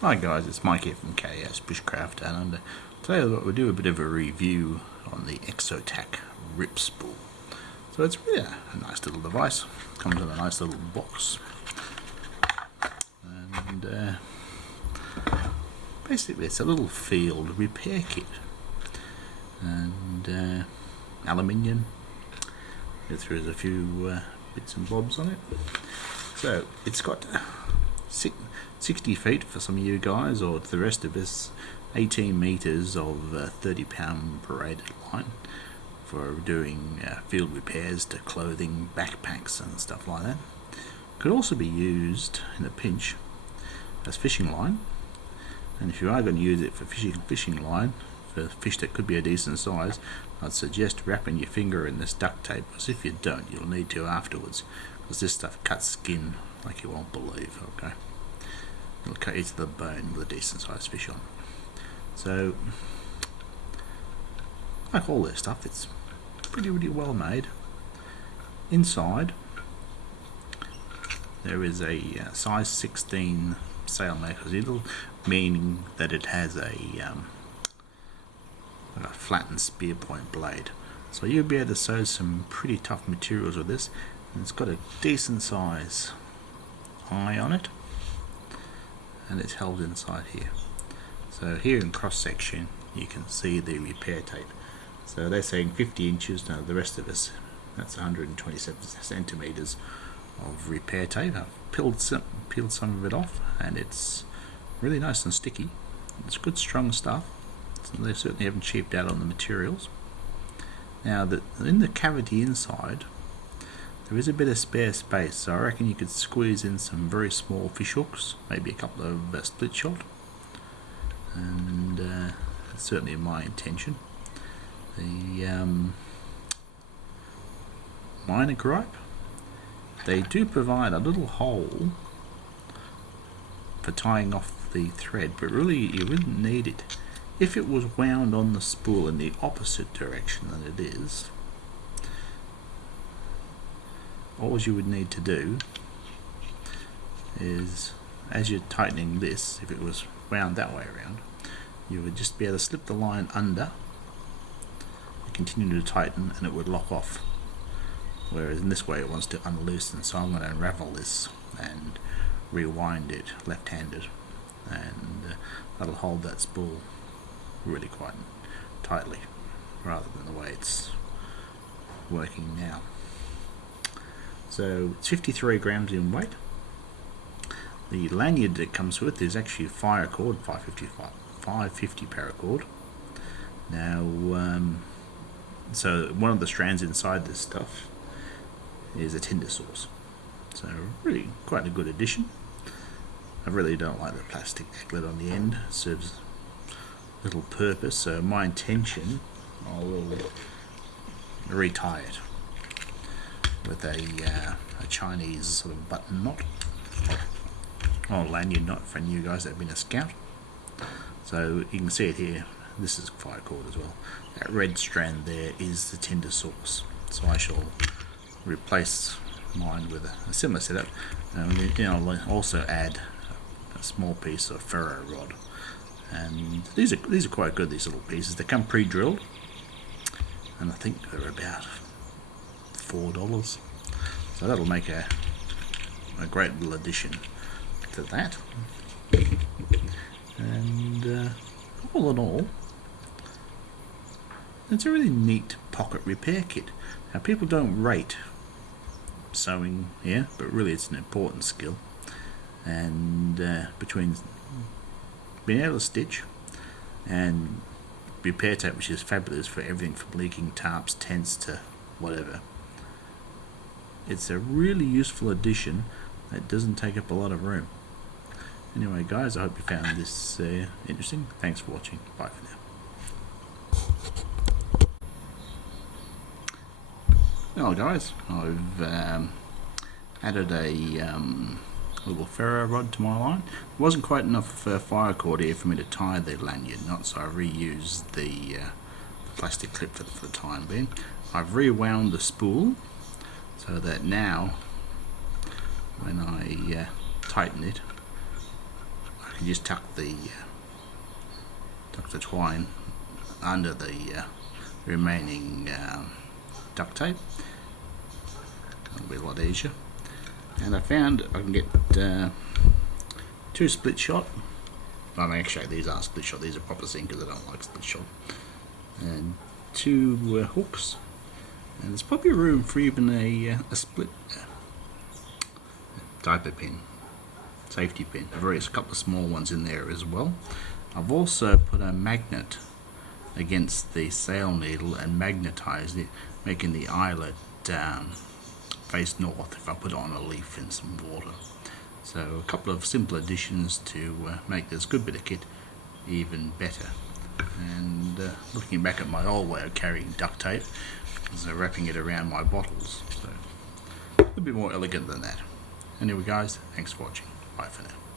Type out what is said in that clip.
Hi guys, it's Mike here from KS Bushcraft, and today we'll do a bit of a review on the Exotac ripSpool. So it's really a nice little device, comes in a nice little box, and basically it's a little field repair kit, and aluminium. There's a few bits and bobs on it. So it's got 60 feet for some of you guys, or the rest of us 18 meters of 30 pound paraded line for doing field repairs to clothing, backpacks and stuff like that. Could also be used in a pinch as fishing line, and if you are going to use it for fishing line for fish that could be a decent size, I'd suggest wrapping your finger in this duct tape, because if you don't you'll need to afterwards, because this stuff cuts skin like you won't believe. Okay, it'll cut you to the bone with a decent sized fish on. So like all this stuff, it's pretty well made. Inside there is a size 16 sailmaker's needle, meaning that it has a flattened spear point blade, so you'll be able to sew some pretty tough materials with this, and it's got a decent size eye on it, and it's held inside here. So here in cross section you can see the repair tape. So they're saying 50 inches, now the rest of us, that's 127 centimeters of repair tape. I've peeled some of it off, and it's really nice and sticky. It's good strong stuff, so they certainly haven't cheaped out on the materials. Now in the cavity inside there is a bit of spare space, so I reckon you could squeeze in some very small fish hooks, maybe a couple of split shot, and that's certainly my intention. The minor gripe, they do provide a little hole for tying off the thread, but really you wouldn't need it. If it was wound on the spool in the opposite direction than it is, all you would need to do is, as you're tightening this, if it was wound that way around, you would just be able to slip the line under and continue to tighten, and it would lock off. Whereas in this way it wants to unloosen, so I'm going to unravel this and rewind it left-handed, and that'll hold that spool really quite tightly, rather than the way it's working now. So it's 53 grams in weight. The lanyard that comes with is actually a fire cord, 550 paracord. Now so one of the strands inside this stuff is a tinder sauce, so really quite a good addition. I really don't like the plastic necklet on the end, it serves little purpose, so my intention, I will retie it with a Chinese sort of button knot, or lanyard knot for you guys that have been a scout. So you can see it here, this is fire cord as well. That red strand there is the tinder sauce, so I shall replace mine with a similar setup. I'll also add a small piece of ferro rod, and these are quite good, these little pieces. They come pre-drilled, and I think they're about $4, so that'll make a great little addition to that. And all in all, it's a really neat pocket repair kit. Now people don't rate sewing here, but really it's an important skill, and between being able to stitch and repair tape, which is fabulous for everything from leaking tarps, tents to whatever, it's a really useful addition that doesn't take up a lot of room. Anyway guys, I hope you found this interesting. Thanks for watching. Bye for now. Well guys, I've added a little ferro rod to my line. There wasn't quite enough fire cord here for me to tie the lanyard knot, so I reused the plastic clip for the time being. I've rewound the spool so that now when I tighten it, I you just tuck the twine under the remaining duct tape. It'll be a lot easier. And I found I can get 2 split shot. Well, actually these aren't split shot, these are proper sinkers, I don't like split shot. And 2 hooks. And there's probably room for even a split diaper pin, safety pin. There's a couple of small ones in there as well. I've also put a magnet against the sail needle and magnetized it, making the eyelet face north if I put it on a leaf in some water. So a couple of simple additions to make this good bit of kit even better. And looking back at my old way of carrying duct tape, so wrapping it around my bottles, so a little bit more elegant than that. Anyway guys, thanks for watching. Bye for now.